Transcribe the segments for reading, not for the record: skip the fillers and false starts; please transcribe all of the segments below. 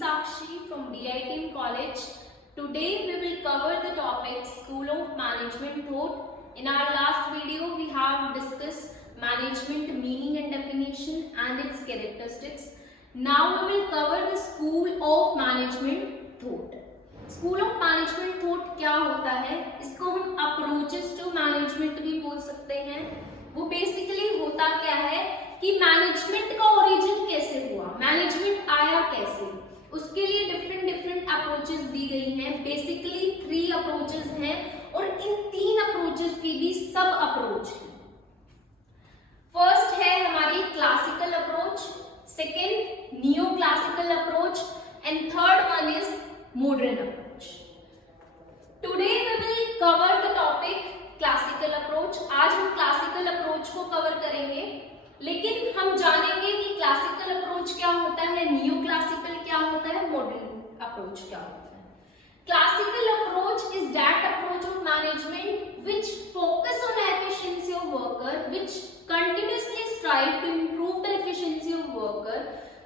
Sakshi from DITM College. Today we will cover the topic School of Management Thought. In our last video we have discussed management meaning and definition and its characteristics. Now we will cover the School of Management Thought. School of Management Thought क्या होता है? इसको हम approaches to management भी बोल सकते हैं. वो बेसिकली होता क्या है कि मैनेजमेंट का ओरिजिन कैसे हुआ, मैनेजमेंट आया कैसे, उसके लिए डिफरेंट अप्रोचेस दी गई हैं. बेसिकली 3 अप्रोचेस हैं और इन 3 अप्रोचेस की भी सब अप्रोच है. फर्स्ट है हमारी classical approach, second neo classical approach and third one is modern approach. Today we will cover the topic classical approach. आज हम क्लासिकल अप्रोच को कवर करेंगे, लेकिन हम जानेंगे कि क्लासिकल अप्रोच क्या होता है, नियो क्लासिकल क्या होता है, मॉडर्न अप्रोच क्या होता है. Classical approach is that approach of management which focus on efficiency of worker, which continuously strive to improve the efficiency of worker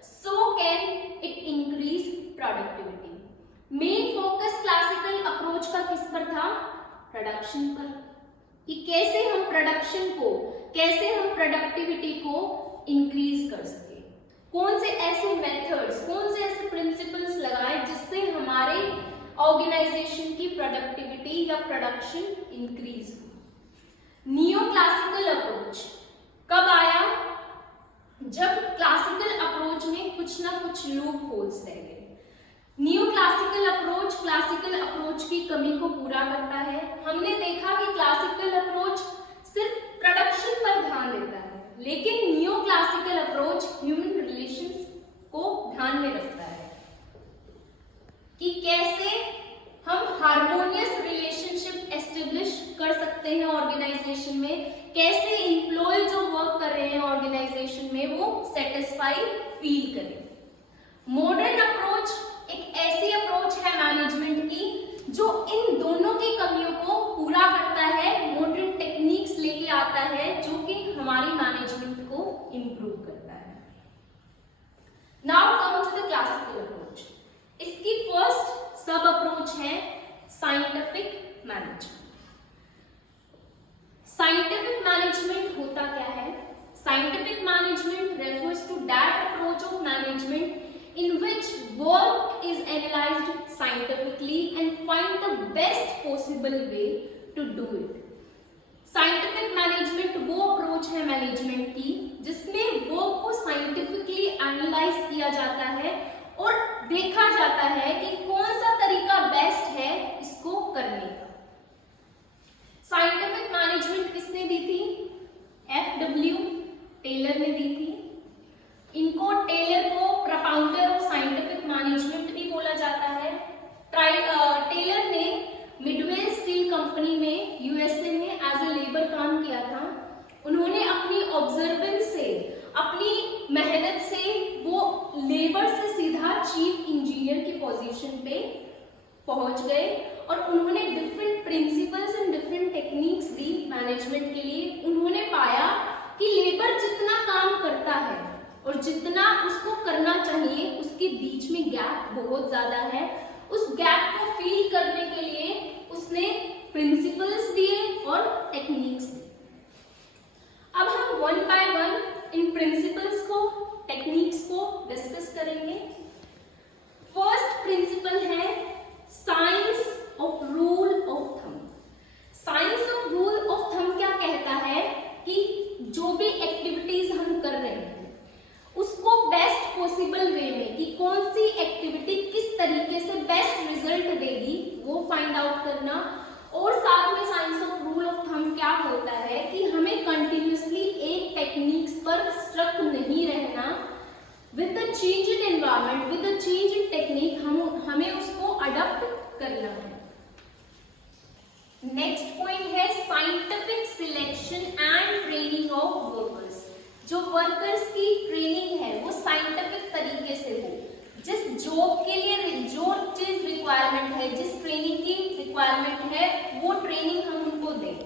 so can it increase productivity. Main focus classical approach का किस पर था? Production पर, कि कैसे हम production को, कैसे हम प्रोडक्टिविटी को इंक्रीज कर सके, कौन से ऐसे मेथड्स, कौन से ऐसे प्रिंसिपल्स लगाएं जिससे हमारे ऑर्गेनाइजेशन की प्रोडक्टिविटी या प्रोडक्शन इंक्रीज हो. नियो क्लासिकल अप्रोच कब आया? जब क्लासिकल अप्रोच में कुछ ना कुछ लूप होल्स रह गए. नियो क्लासिकल अप्रोच की कमी को पूरा करता है. हमने देखा कि क्लासिकल अप्रोच सिर्फ प्रोडक्शन पर ध्यान देता है, लेकिन neo classical approach human relations को ध्यान में रखता है कि कैसे हम हार्मोनियस रिलेशनशिप एस्टेब्लिश कर सकते हैं ऑर्गेनाइजेशन में, कैसे एम्प्लॉय जो वर्क कर रहे हैं ऑर्गेनाइजेशन में वो सेटिस्फाई फील करें. मॉडर्न अप्रोच एक ऐसी अप्रोच है मैनेजमेंट की जो इन दोनों की कमियों को पूरा करता है, मॉडर्न टेक्निक्स लेके आता है जो कि हमारी मैनेजमेंट को इंप्रूव करता है. Now come to the classical approach. इसकी फर्स्ट सब अप्रोच है साइंटिफिक मैनेजमेंट. साइंटिफिक मैनेजमेंट होता क्या है? Scientific management refers to that approach of management in which work is analyzed scientifically and find the best possible way to do it. Scientific management वो approach है management की जिसमें work को scientifically analyse किया जाता है और देखा जाता है कि कौन सा तरीका बेस्ट है इसको करने का. साइंटिफिक मैनेजमेंट किसने दी थी? FW टेलर ने दी थी. इनको टेलर को प्रपाउंडर ऑफ साइंटिफिक मैनेजमेंट भी बोला जाता है. टेलर ने मिडवे स्टील कंपनी में यूएसए में एज ए लेबर काम किया था. उन्होंने अपनी ऑब्जर्वेंस से, अपनी मेहनत से वो लेबर से सीधा चीफ इंजीनियर की पोजीशन पे पहुंच गए और उन्होंने different principles and different techniques the management के लिए. उन्होंने पाया कि लेबर जितना काम करता है और जितना उसको करना चाहिए उसके बीच में गैप बहुत ज्यादा है. उस गैप को फिल करने के लिए उसने प्रिंसिपल्स दिए और टेक्निक्स दी. अब हम one by one in principles को, टेक्निक्स को डिस्कस करेंगे. फर्स्ट प्रिंसिपल है science of rule of thumb. Science of rule of thumb क्या कहता है कि जो भी एक्टिविटीज हम कर रहे हैं उसको बेस्ट पॉसिबल वे में, कि कौन सी एक्टिविटी किस तरीके से बेस्ट रिजल्ट देगी वो फाइंड आउट करना. और साथ में science of rule of thumb क्या होता है कि हमें कंटिन्यूसली एक टेक्निक्स पर स्ट्रक नहीं रहना. With the change in environment, with the change in technique हमें उसको अडॉप्ट करना है. नेक्स्ट पॉइंट है scientific selection and training of workers. जो वर्कर्स की ट्रेनिंग है वो साइंटिफिक तरीके से हो. जिस जॉब के लिए जो चीज रिक्वायरमेंट है, जिस ट्रेनिंग की रिक्वायरमेंट है वो ट्रेनिंग हम उनको दें.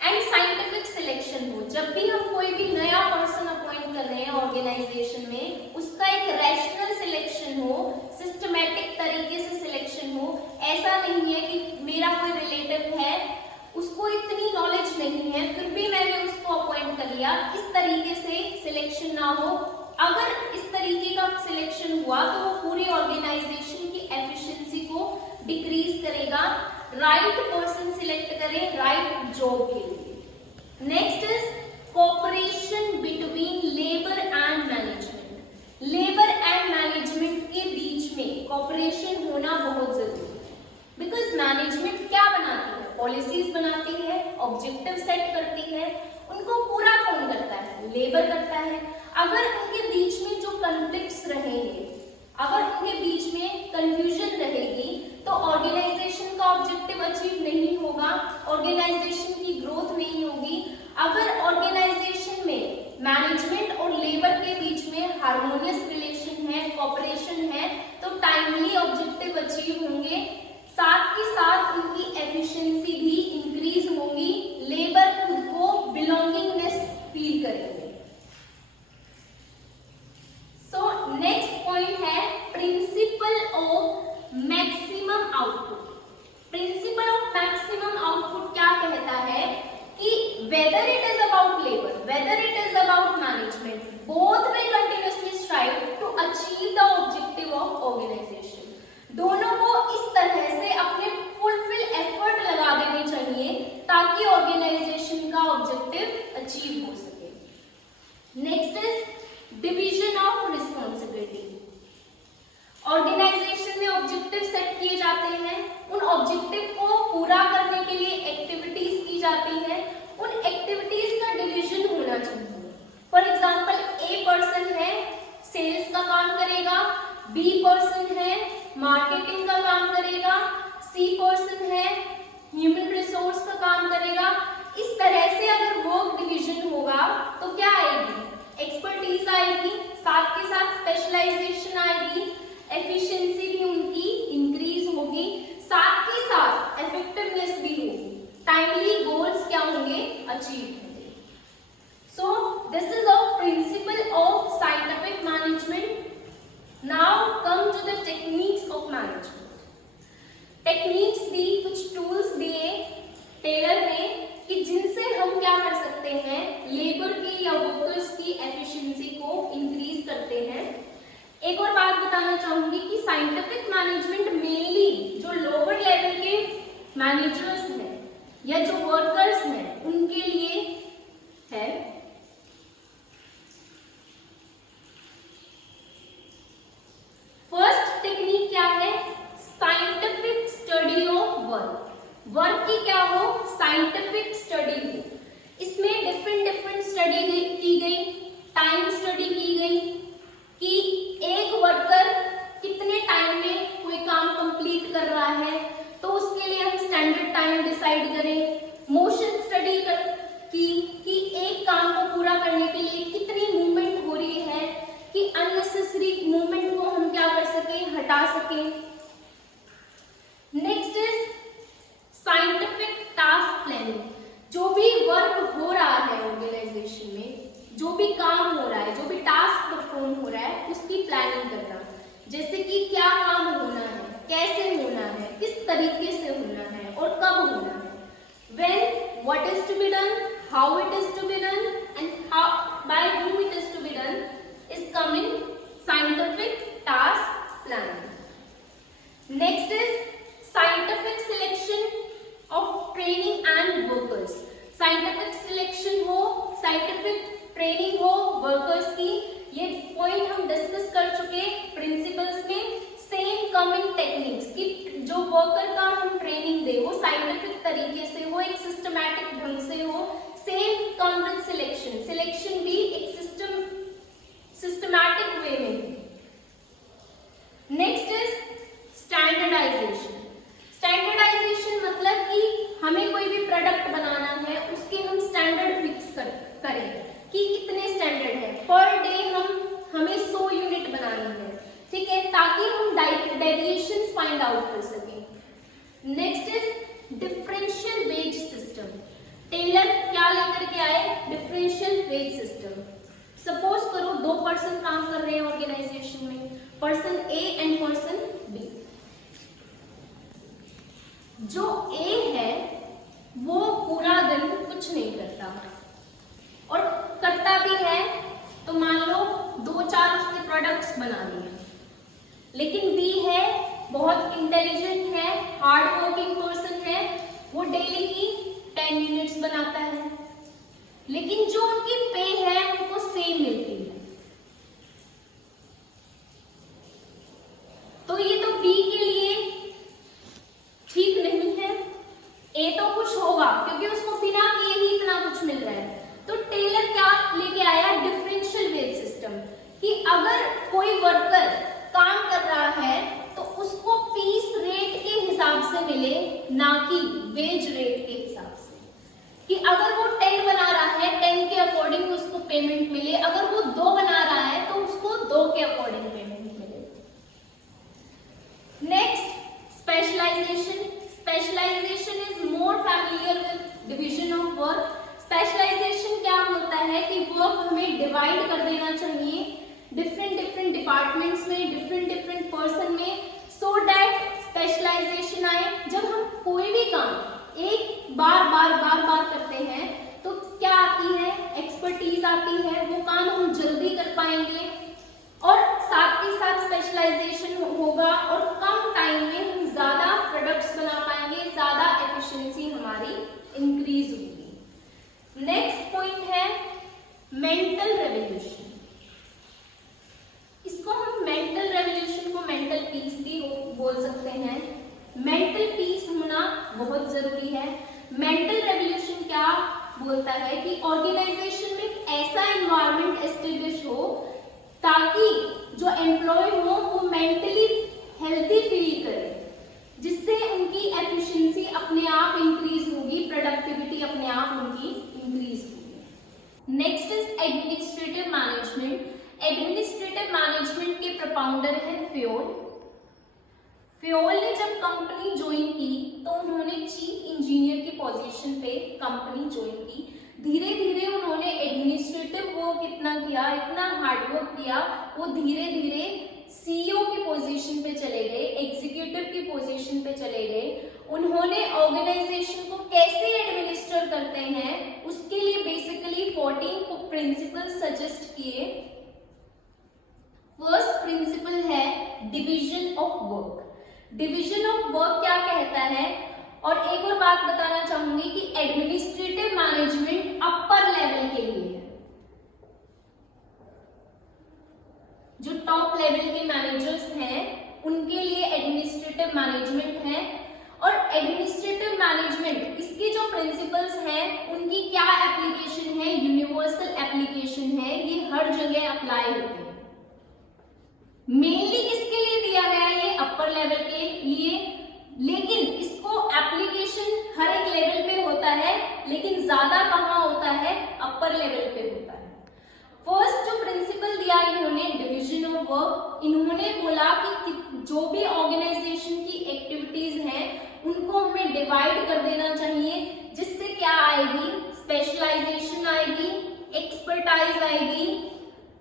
एंड साइंटिफिक सिलेक्शन हो. जब भी हम कोई भी नया पर्सन अपॉइंट कर रहे हैं ऑर्गेनाइजेशन में, उसका एक रैशनल सिलेक्शन हो, राइट पर्सन सिलेक्ट करें राइट जॉब के लिए। Next is cooperation between labour and management. Labour and management के बीच में कोऑपरेशन होना बहुत जरूरी है, बिकॉज मैनेजमेंट क्या बनाती है, पॉलिसीज बनाती है, ऑब्जेक्टिव सेट करती है, उनको पूरा कौन करता है, लेबर करता है। अगर उनके बीच में जो कॉन्फ्लिक्ट्स रहेंगे, अगर उनके बीच में कंफ्यूजन रहेगी, तो ऑर्गेनाइजेशन का ऑब्जेक्टिव अचीव नहीं होगा, ऑर्गेनाइजेशन की ग्रोथ नहीं होगी। अगर ऑर्गेनाइजेशन में मैनेजमेंट और लेबर के बीच में हार्मोनियस रिलेशन है, कोऑपरेशन है, तो टाइमली ऑब्जेक्टिव अचीव होंगे, साथ ही साथ उनकी एफिशिएंसी भी इंक्रीज होगी, लेबर खुद को बिलोंगिंगनेस फील करेंगे। सो नेक्स्ट पॉइंट है principle of maximum output. Principle of maximum output क्या कहता है कि whether it is about labor, whether it is about management, both will continuously strive to achieve the objective of organization. दोनों को इस तरह से अपने फुलफिल एफर्ट लगा देने चाहिए ताकि ऑर्गेनाइजेशन का ऑब्जेक्टिव अचीव हो सके। Next is division of responsibility. Organisation में ऑब्जेक्टिव सेट किए जाते हैं, उन ऑब्जेक्टिव को पूरा करने के लिए एक्टिविटीज की जाती है, उन एक्टिविटीज का डिवीजन होना चाहिए। फॉर एग्जाम्पल ए पर्सन है सेल्स का काम करेगा, बी पर्सन है मार्केटिंग का काम करेगा, सी पर्सन है ह्यूमन रिसोर्स का काम करेगा। इस तरह से अगर वर्क डिवीजन होगा तो क्या आएगी, एक्सपर्टीज आएगी, साथ के साथ स्पेशलाइजेशन आएगी, एफिशिएंसी भी उनकी इंक्रीज होगी, साथ ही साथ इफेक्टिवनेस भी होगी, टाइमली गोल्स क्या होंगे, अचीव होंगे। So this is a principle of scientific management. Now come to the techniques of management. Techniques दी, कुछ tools दिए टेलर ने कि जिनसे हम क्या कर सकते हैं, लेबर की या वर्कर्स की एफिशिएंसी को इंक्रीज करते हैं। एक और बात बताना चाहूंगी कि साइंटिफिक मैनेजमेंट मेनली जो लोअर लेवल के मैनेजर्स हैं या जो वर्कर्स हैं उनके लिए है। फर्स्ट टेक्निक क्या है, scientific study of work. Work की क्या हो, साइंटिफिक स्टडी हो। इसमें डिफरेंट स्टडी की गई, टाइम स्टडी की गई कि एक वर्कर कितने टाइम में कोई काम कंप्लीट कर रहा है, तो उसके लिए हम स्टैंडर्ड टाइम डिसाइड करें। मोशन स्टडी की कि एक काम को पूरा करने के लिए कितनी मूवमेंट हो रही है कि अननेसेसरी मूवमेंट को हम क्या कर सकें, हटा सकें। Next is scientific task planning. जो भी वर्क हो रहा है ऑर्गेनाइजेशन में, जो भी काम हो रहा है, जो भी टास्क परफॉर्म हो रहा है, उसकी प्लानिंग करना। जैसे कि क्या काम होना है, कैसे होना है, किस तरीके से होना है और कब होना है। When, what is to be done, how it is to be done and how, by whom it is to be done is coming scientific task planning. Next is scientific selection of training and workers. Scientific selection हो, scientific training हो workers की, ये point हम discuss कर चुके principles में। Same coming techniques कि जो वर्कर का हम ट्रेनिंग दे वो साइंटिफिक तरीके से हो, एक सिस्टमैटिक ढंग से हो। Same come with selection, selection भी एक सिस्टमैटिक वे में। Next is standardisation. स्टैंडर्डाइजेशन मतलब कि हमें कोई भी प्रोडक्ट बनाना है, उसके हम स्टैंडर्ड फिक्स करें कि कितने स्टैंडर्ड है। पर डे हमें 100 यूनिट बनानी है, ठीक है, ताकि हम डेविएशंस फाइंड आउट कर सकें। Next is differential wage system. Taylor क्या लेकर के आए, डिफरेंशियल वेज सिस्टम। सपोज करो 2 पर्सन काम कर रहे हैं ऑर्गेनाइजेशन में, person A and person B. जो ए है वो पूरा दिन कुछ नहीं करता और करता भी है तो मान लो 2-4 उसके प्रोडक्ट्स बना लिए, लेकिन बी है बहुत इंटेलिजेंट है, हार्ड वर्किंग पर्सन है, वो डेली की 10 यूनिट्स बनाता है, लेकिन जो उनकी पे है उनको सेम मिलती है। तो ये तो बी के लिए ठीक नहीं है, ए तो कुछ होगा क्योंकि उसको बिना किए ही इतना कुछ मिल रहा है। तो टेलर क्या लेके आया, डिफरेंशियल वेज सिस्टम, कि अगर कोई वर्कर काम कर रहा है तो उसको पीस रेट के हिसाब से मिले, ना कि वेज रेट के हिसाब से। कि अगर वो 10 बना रहा है 10 के अकॉर्डिंग उसको पेमेंट मिले, अगर वो 2 बना रहा है तो उसको 2 के अकॉर्डिंग पेमेंट मिले। Next, specialisation. Specialisation is more familiar with division of work. Specialisation क्या होता है कि वर्क हमें डिवाइड कर देना चाहिए डिफरेंट डिपार्टमेंट्स में, डिफरेंट पर्सन में, सो दैट स्पेशलाइजेशन आए। जब हम कोई भी काम एक बार करते हैं तो क्या आती है, एक्सपर्टीज आती है, वो काम हम जल्दी कर पाएंगे और साथ ही साथ स्पेशलाइजेशन होगा और कम टाइम में हम ज्यादा प्रोडक्ट्स बना पाएंगे, ज्यादा एफिशिएंसी हमारी इंक्रीज होगी। नेक्स्ट पॉइंट है मेंटल रेवोल्यूशन। इसको हम मेंटल रेवोल्यूशन को मेंटल पीस भी बोल सकते हैं। मेंटल पीस होना बहुत जरूरी है। मेंटल रेवोल्यूशन क्या बोलता है कि ऑर्गेनाइजेशन में एक ऐसा एनवायरनमेंट एस्टेब्लिश हो ताकि जो एम्प्लॉय हो वो मेंटली हेल्थी फील करे, जिससे उनकी एफिशिएंसी अपने आप इंक्रीज होगी, प्रोडक्टिविटी अपने आप उनकी इंक्रीज होगी। Next is administrative management. Administrative management के प्रपाउंडर है फ्योल। फ्योल ने जब कंपनी ज्वाइन की तो उन्होंने चीफ इंजीनियर की पोजीशन पे कंपनी ज्वाइन की। धीरे धीरे उन्होंने एडमिनिस्ट्रेटिव वर्क इतना किया, इतना हार्डवर्क किया, वो धीरे धीरे सीईओ की पोजीशन पे चले गए, एग्जीक्यूटिव की पोजीशन पे चले गए। उन्होंने ऑर्गेनाइजेशन को कैसे एडमिनिस्टर करते हैं उसके लिए बेसिकली 14 प्रिंसिपल सजेस्ट किए। फर्स्ट प्रिंसिपल है division of work. Division of work क्या कहता है, और एक और बात बताना चाहूंगी कि एडमिनिस्ट्रेटिव मैनेजमेंट अपर लेवल के लिए है। जो टॉप लेवल के मैनेजर्स हैं उनके लिए एडमिनिस्ट्रेटिव मैनेजमेंट है। और एडमिनिस्ट्रेटिव मैनेजमेंट इसके जो प्रिंसिपल्स हैं उनकी क्या एप्लीकेशन है, यूनिवर्सल एप्लीकेशन है, ये हर जगह अप्लाई होते हैं। मेनली किसके लिए दिया गया है, ये अपर लेवल के लिए, लेकिन इसको एप्लीकेशन हर एक लेवल पे होता है, लेकिन ज्यादा कहाँ होता है, अपर लेवल पे होता है। फर्स्ट जो प्रिंसिपल दिया इन्होंने डिवीजन ऑफ वर्क, इन्होंने बोला कि जो भी ऑर्गेनाइजेशन की एक्टिविटीज हैं उनको हमें डिवाइड कर देना चाहिए, जिससे क्या आएगी, स्पेशलाइजेशन आएगी,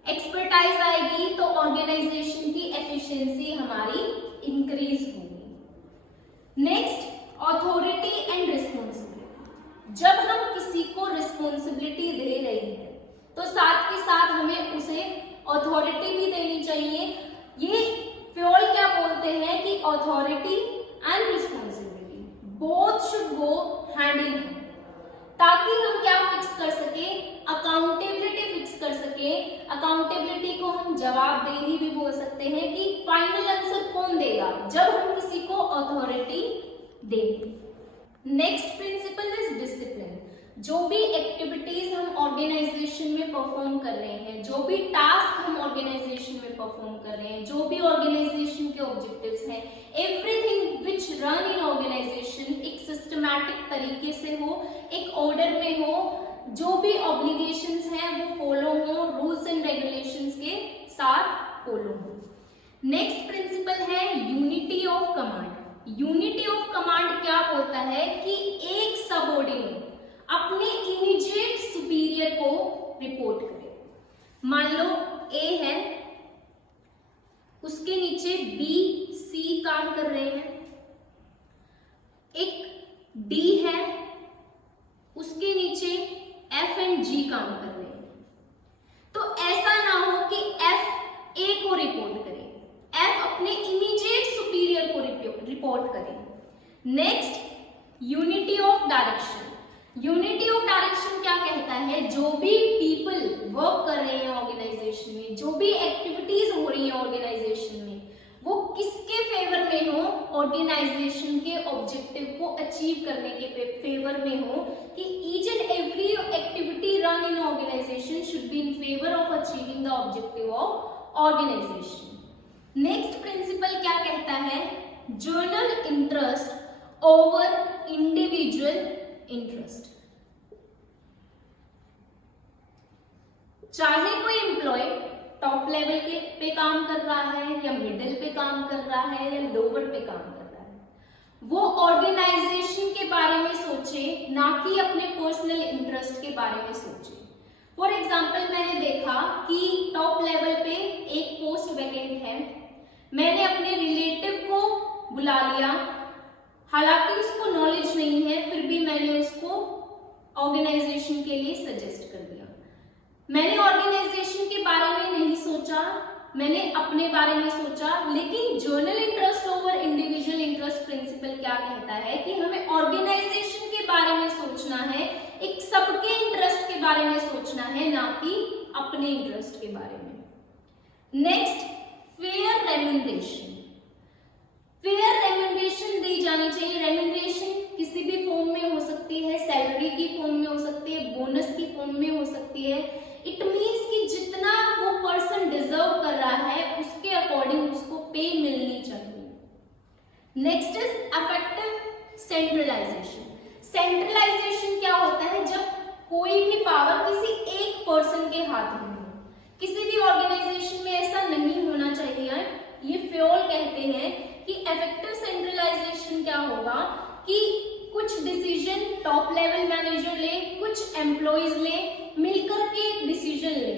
एक्सपर्टाइज आएगी तो ऑर्गेनाइजेशन की एफिशिएंसी हमारी इंक्रीज होगी। Next, authority and responsibility. जब हम किसी को रिस्पॉन्सिबिलिटी दे रही है तो साथ के साथ हमें उसे अथॉरिटी भी देनी चाहिए। ये फ्योल क्या बोलते हैं कि authority and responsibility both should go hand in hand, ताकि हम क्या फिक्स कर सके, अकाउंटेबिलिटी फिक्स कर सके। अकाउंटेबिलिटी को हम जवाबदेही भी बोल सकते हैं कि फाइनल आंसर कौन देगा जब हम किसी को अथॉरिटी देंगे। Next principle is discipline. जो भी एक्टिविटीज हम ऑर्गेनाइजेशन में परफॉर्म कर रहे हैं, जो भी टास्क हम ऑर्गेनाइजेशन में परफॉर्म कर रहे हैं, जो भी ऑर्गेनाइजेशन के ऑब्जेक्टिव्स हैं, everything which run in organisation एक सिस्टमैटिक तरीके से हो, एक ऑर्डर में हो, जो भी ऑब्लिगेशंस हैं वो फॉलो हो, रूल्स एंड रेगुलेशंस के साथ फॉलो हो। नेक्स्ट प्रिंसिपल है unity of command. Unity of command क्या बोलता है कि एक सबऑर्डिनेट अपने इमीडिएट सुपीरियर को रिपोर्ट करे। मान लो ए है, उसके नीचे बी सी काम कर रहे हैं, एक डी है, उसके नीचे एफ एंड जी काम कर रहे हैं। तो ऐसा ना हो कि एफ ए को रिपोर्ट करे, एफ अपने इमीडिएट सुपीरियर को रिपोर्ट करें। Next, unity of direction. Unity of direction क्या कहता है, जो भी पीपल वर्क कर रहे हैं ऑर्गेनाइजेशन में, जो भी एक्टिविटीज हो रही है ऑर्गेनाइजेशन में, वो किसके फेवर में हो, ऑर्गेनाइजेशन के ऑब्जेक्टिव को अचीव करने के फेवर में हो, कि each and every activity run in organisation should be in favour of achieving the objective of organisation. Next principle क्या कहता है, general interest over individual interest. चाहे कोई एम्प्लॉय टॉप लेवल के पे काम कर रहा है या मिडिल पे काम कर रहा है या लोअर पे काम कर रहा है, वो ऑर्गेनाइजेशन के बारे में सोचे, ना कि अपने पर्सनल इंटरेस्ट के बारे में सोचे। फॉर एग्जाम्पल, मैंने देखा कि टॉप लेवल पे एक पोस्ट वैकेंट है, मैंने अपने रिलेटिव को बुला लिया, हालांकि उसको नॉलेज नहीं है, फिर भी मैंने उसको ऑर्गेनाइजेशन के लिए सजेस्ट कर दिया। मैंने ऑर्गेनाइजेशन के बारे में नहीं सोचा, मैंने अपने बारे में सोचा। लेकिन general interest over individual interest principle क्या कहता है कि हमें ऑर्गेनाइजेशन के बारे में सोचना है, एक सबके इंटरेस्ट के बारे में सोचना है, ना कि अपने इंटरेस्ट के बारे में। Next, fair remuneration. Fair remuneration दी जानी चाहिए। रेम्यूनरेशन किसी भी फॉर्म में हो सकती है, सैलरी की फॉर्म में हो सकती है, बोनस की फॉर्म में हो सकती है। इट मीन्स कि जितना वो पर्सन डिजर्व कर रहा है उसके अकॉर्डिंग उसको पे मिलनी चाहिए। Next is effective centralisation. Centralisation क्या होता है, जब कोई भी पावर किसी एक पर्सन के हाथ में हो। किसी भी ऑर्गेनाइजेशन में ऐसा नहीं होना चाहिए। ये फ्योल कहते हैं कि इफेक्टिव सेंट्रलाइजेशन क्या होगा कि कुछ डिसीजन टॉप लेवल मैनेजर ले, कुछ एम्प्लॉइज ले, मिलकर के एक डिसीजन ले।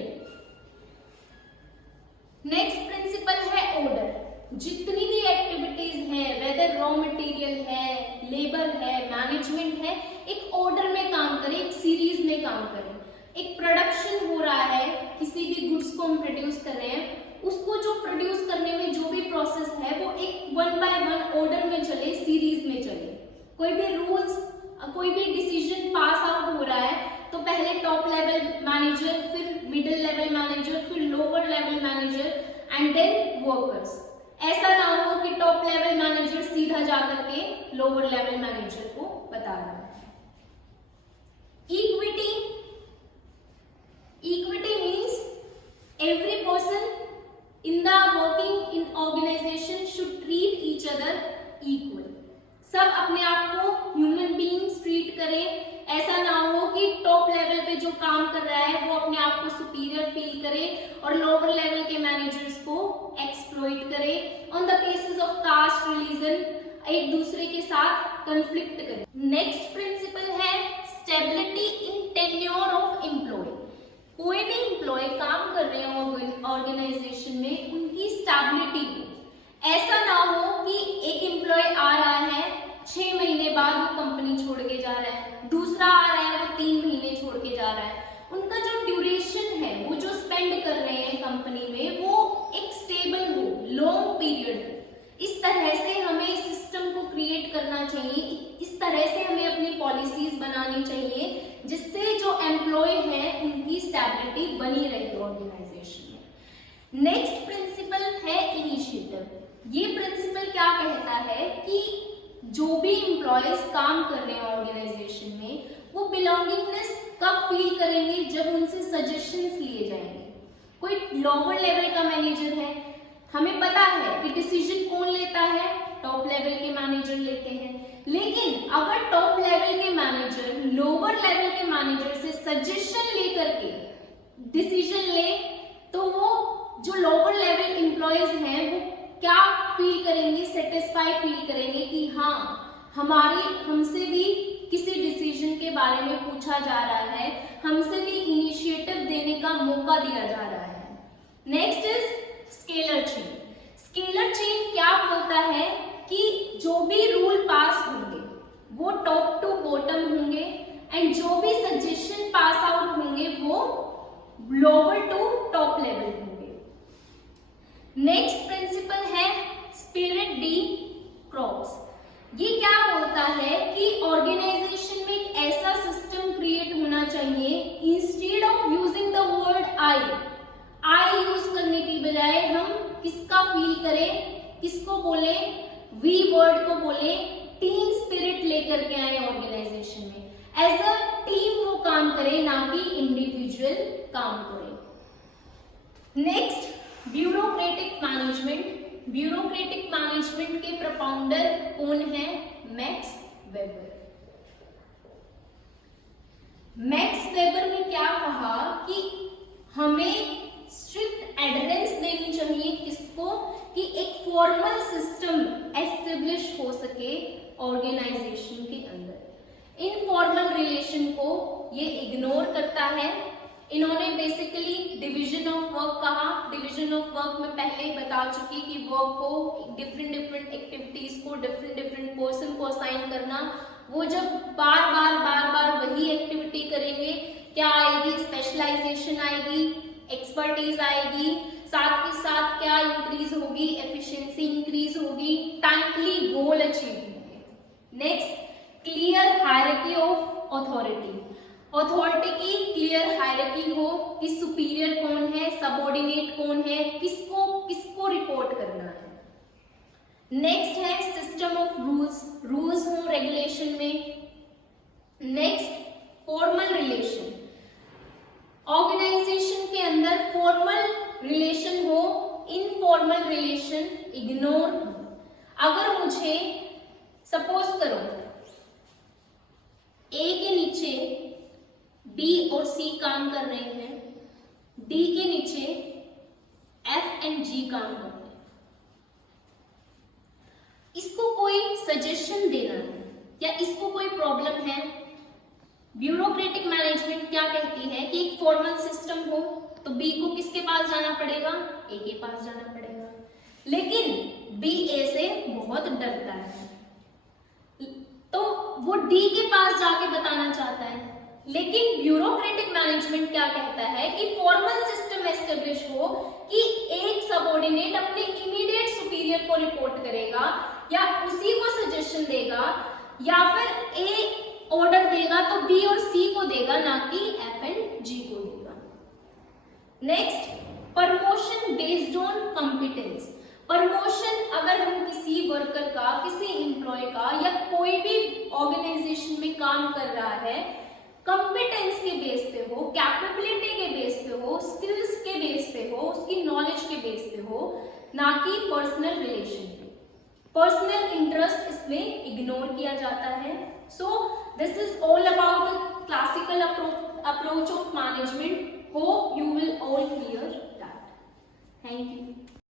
नेक्स्ट प्रिंसिपल है ऑर्डर। जितनी भी एक्टिविटीज हैं, वेदर रॉ मटेरियल है, लेबर है, मैनेजमेंट है, एक ऑर्डर में काम करें, एक सीरीज में काम करें। एक प्रोडक्शन हो रहा है, किसी भी गुड्स को हम प्रोड्यूस कर रहे हैं, उसको जो प्रोड्यूस करने में जो भी प्रोसेस है वो एक 1 by 1 ऑर्डर में चले, सीरीज में चले। कोई भी रूल्स, कोई भी डिसीजन पास आउट हो रहा है तो पहले टॉप लेवल मैनेजर, फिर मिडिल लेवल मैनेजर, फिर lower level manager and then workers. ऐसा ना हो कि टॉप लेवल मैनेजर सीधा जाकर के लोअर लेवल मैनेजर को बता रहा है। Equity. Equity means every person in the working in organization should treat each other equal। सब अपने आप को ह्यूमन बीइंग्स ट्रीट करें। ऐसा ना हो कि टॉप लेवल पे जो काम कर रहा है वो अपने आप को सुपीरियर फील करे और लोअर लेवल के मैनेजर्स को एक्सप्लॉइट करे, on the basis of caste, religion, एक दूसरे के साथ कंफ्लिक्ट करे। नेक्स्ट प्रिंसिपल है stability in tenure of employ. कोई भी एम्प्लॉय काम कर रहे हो ऑर्गेनाइजेशन में, उनकी स्टेबिलिटी हो। ऐसा ना हो कि एक एम्प्लॉय आ रहा है, 6 महीने बाद वो कंपनी छोड़ के जा रहा है, दूसरा आ रहा है वो 3 महीने छोड़ के जा रहा है। उनका जो ड्यूरेशन है, वो जो स्पेंड कर रहे हैं कंपनी में, वो एक स्टेबल हो, लॉन्ग पीरियड हो। इस तरह से हमें सिस्टम को क्रिएट करना चाहिए, इस तरह से हमें अपनी पॉलिसीज बनानी चाहिए जिससे जो एम्प्लॉय है उनकी स्टेबिलिटी बनी रहे ऑर्गेनाइजेशन में। नेक्स्ट प्रिंसिपल है इनिशिएटिव। ये प्रिंसिपल क्या कहता है कि जो भी एम्प्लॉयज काम कर रहे हैं ऑर्गेनाइजेशन में, वो बिलोंगिंगनेस कब फील करेंगे, जब उनसे सजेशंस लिए जाएंगे। कोई लोअर लेवल का मैनेजर है, हमें पता है कि डिसीजन कौन लेता है, टॉप लेवल के मैनेजर लेते हैं। लेकिन अगर टॉप लेवल के मैनेजर लोअर लेवल के मैनेजर से सजेशन लेकर के डिसीजन ले, तो वो जो लोअर लेवल एम्प्लॉयज हैं वो क्या फील करेंगे, सेटिस्फाई फील करेंगे कि हाँ, हमसे भी किसी डिसीजन के बारे में पूछा जा रहा है, हमसे भी इनिशिएटिव देने का मौका दिया जा रहा है। Next is scalar chain. Scalar chain क्या बोलता है कि जो भी रूल पास होंगे वो टॉप टू बॉटम होंगे एंड जो भी सजेशन पास आउट होंगे वो लोअर टू टॉप लेवल होंगे। नेक्स्ट प्रिंसिपल है स्पिरिट डी क्रॉप्स। ये क्या बोलता है कि ऑर्गेनाइजेशन में एक ऐसा सिस्टम क्रिएट होना चाहिए, instead of using the word I use करने की बजाय हम किसका फील करें, किसको बोले, वी वर्ड को बोले, टीम स्पिरिट लेकर के आए ऑर्गेनाइजेशन में, एज अ टीम वो काम करे, ना कि इंडिविजुअल काम करे। Next, bureaucratic management. Bureaucratic management के प्रोपाउंडर कौन है? Max weber. मैक्स वेबर ने क्या कहा कि हमें स्ट्रिक्ट एडरेंस देनी चाहिए, किसको, कि एक फॉर्मल सिस्टम एस्टेब्लिश हो सके ऑर्गेनाइजेशन के अंदर। इनफॉर्मल रिलेशन को ये इग्नोर करता है। इन्होंने बेसिकली डिवीजन ऑफ वर्क कहा। डिवीजन ऑफ वर्क में पहले ही बता चुकी कि वर्क को डिफरेंट एक्टिविटीज को डिफरेंट पर्सन को असाइन करना, वो जब बार बार वही एक्टिविटी करेंगे, क्या आएगी? स्पेशलाइजेशन आएगी, एक्सपर्टीज आएगी, साथ के साथ क्या इंक्रीज होगी? एफिशिएंसी इंक्रीज होगी, टाइमली गोल अचीव होंगे। Next, clear hierarchy of authority. Authority की क्लियर हायरार्की हो कि सुपीरियर कौन है, सबऑर्डिनेट कौन है, किसको रिपोर्ट करना है। नेक्स्ट है सिस्टम ऑफ रूल्स हो रेगुलेशन में। Next, formal relation. ऑर्गेनाइजेशन के अंदर फॉर्मल रिलेशन हो, इनफॉर्मल रिलेशन इग्नोर हो। अगर मुझे सपोज करो ए के नीचे बी और सी काम कर रहे हैं, डी के नीचे एफ एंड जी काम कर रहे हैं, इसको कोई सजेशन देना है या इसको कोई प्रॉब्लम है, ब्यूरोक्रेटिक मैनेजमेंट क्या कहती है कि एक फॉर्मल सिस्टम हो तो बी को किसके पास जाना पड़ेगा? ए के पास जाना पड़ेगा। लेकिन बी ए से बहुत डरता है तो वो डी के पास जाके बताना चाहता है। लेकिन ब्यूरोक्रेटिक मैनेजमेंट क्या कहता है कि फॉर्मल सिस्टम एस्टेब्लिश हो कि एक सबऑर्डिनेट अपने इमीडिएट सुपीरियर को रिपोर्ट करेगा या उसी को सजेशन देगा, या फिर ए ऑर्डर देगा तो बी और सी को देगा, ना कि एफ एंड जी को देगा। Next, promotion based on competence. Promotion अगर हम किसी वर्कर का, किसी एम्प्लॉय का या कोई भी ऑर्गेनाइजेशन में काम कर रहा है, कॉम्पिटेंस के बेस पे हो, कैपेबिलिटी के बेस पे हो, स्किल्स के बेस पे हो, उसकी नॉलेज के बेस पे हो, ना कि पर्सनल रिलेशन पे। पर्सनल इंटरेस्ट इसमें इग्नोर किया जाता है। So this is all about classical approach of management. Hope you will all clear that. Thank you.